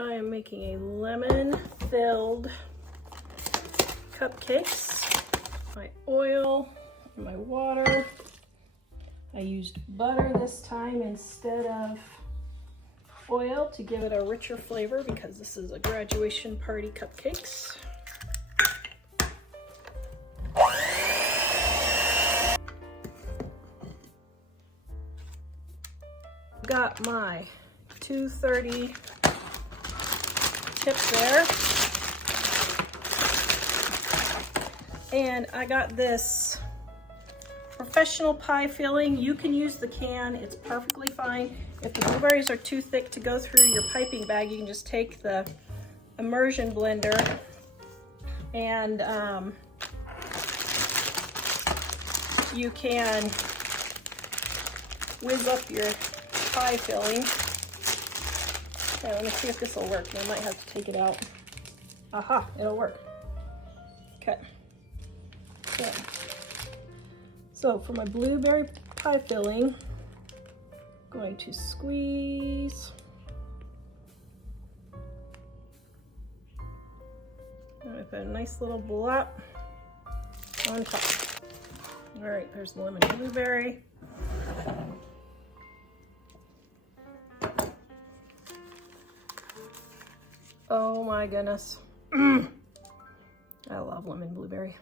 I am making a lemon-filled cupcakes. My oil, my water. I used butter this time instead of oil to give it a richer flavor because this is a graduation party cupcakes. Got my 230 tip there. And I got this professional pie filling. You can use the can, it's perfectly fine. If the blueberries are too thick to go through your piping bag, you can just take the immersion blender and you can whiz up your pie filling. Okay, let me see if this will work. I might have to take it out. Aha, it'll work. Okay. So for my blueberry pie filling, I'm going to squeeze. And I put a nice little blob on top. All right, there's the lemon blueberry. Oh my goodness. I love lemon blueberry.